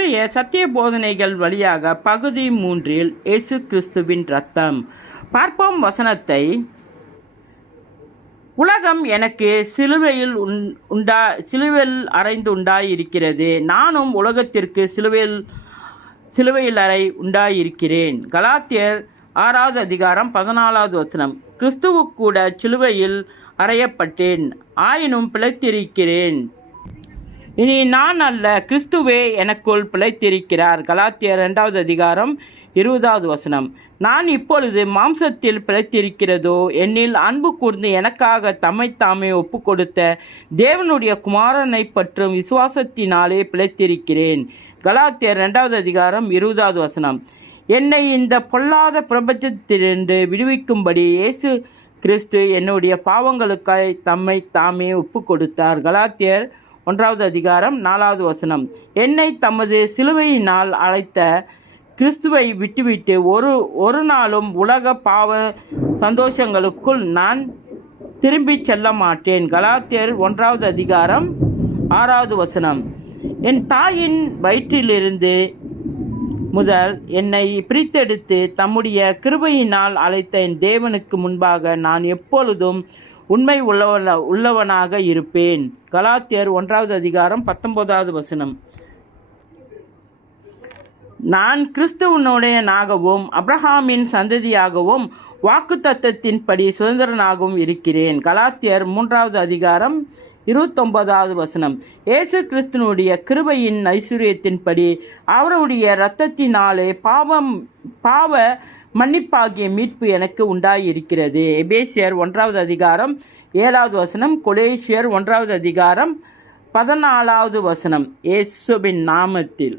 இன்றைய சத்திய போதனைகள் வழியாக பகுதி 3 இயேசு கிறிஸ்துவின் இரத்தம். பார்ப்போம் வசனத்தை. உலகம் எனக்கு சிலுவையில் அறைந்து உண்டாயிருக்கிறது, நானும் உலகத்திற்கு சிலுவையில் அறை உண்டாயிருக்கிறேன். கலாத்தியர் 6வது அதிகாரம் 14வது வசனம். கிறிஸ்துவுக்கூட சிலுவையில் அறையப்பட்டேன், ஆயினும் பிழைத்திருக்கிறேன். இனி நான் அல்ல, கிறிஸ்துவே எனக்குள் பிழைத்திருக்கிறார். கலாத்தியர் 2வது அதிகாரம் 20வது வசனம். நான் இப்பொழுது மாம்சத்தில் பிழைத்திருக்கிறதோ, என்னில் அன்பு கூர்ந்து எனக்காக தம்மைத்தாமே ஒப்பு கொடுத்த தேவனுடைய குமாரனை பற்றும் விசுவாசத்தினாலே பிழைத்திருக்கிறேன். கலாத்தியர் 2வது அதிகாரம் 20வது வசனம். என்னை இந்த பொல்லாத பிரபஞ்சத்திலிருந்து விடுவிக்கும்படி இயேசு கிறிஸ்து என்னுடைய பாவங்களுக்காய் தம்மை தாமே ஒப்பு கொடுத்தார். கலாத்தியர் 1வது அதிகாரம் 4வது வசனம். என்னை தமது சிலுவையினால் அழைத்த கிறிஸ்துவை விட்டுவிட்டு ஒரு நாளும் உலக பாவ சந்தோஷங்களுக்குள் நான் திரும்பி செல்ல மாட்டேன். கலாத்தியர் 1வது அதிகாரம் 6வது வசனம். என் தாயின் வயிற்றிலிருந்து முதல் என்னை பிரித்தெடுத்து தம்முடைய கிருபையினால் அழைத்த என் தேவனுக்கு முன்பாக நான் எப்பொழுதும் உண்மை உள்ளவனாக இருப்பேன். கலாத்தியர் 1வது அதிகாரம் 19வது வசனம். நான் கிறிஸ்துவனுடையனாகவும் அப்ரஹாமின் சந்ததியாகவும் வாக்குத்தத்தத்தின்படி சுதந்திரனாகவும் இருக்கிறேன். கலாத்தியர் 3வது அதிகாரம் 29வது வசனம். இயேசு கிறிஸ்துவனுடைய கிருபையின் ஐஸ்வர்யத்தின்படி அவருடைய இரத்தத்தினாலே பாவ மன்னிப்பாகிய மீட்பு எனக்கு உண்டாயிருக்கிறது. எபேசியர் 1வது அதிகாரம் 7வது வசனம். கொலேசியர் 1வது அதிகாரம் 14வது வசனம். இயேசுவின் நாமத்தில்.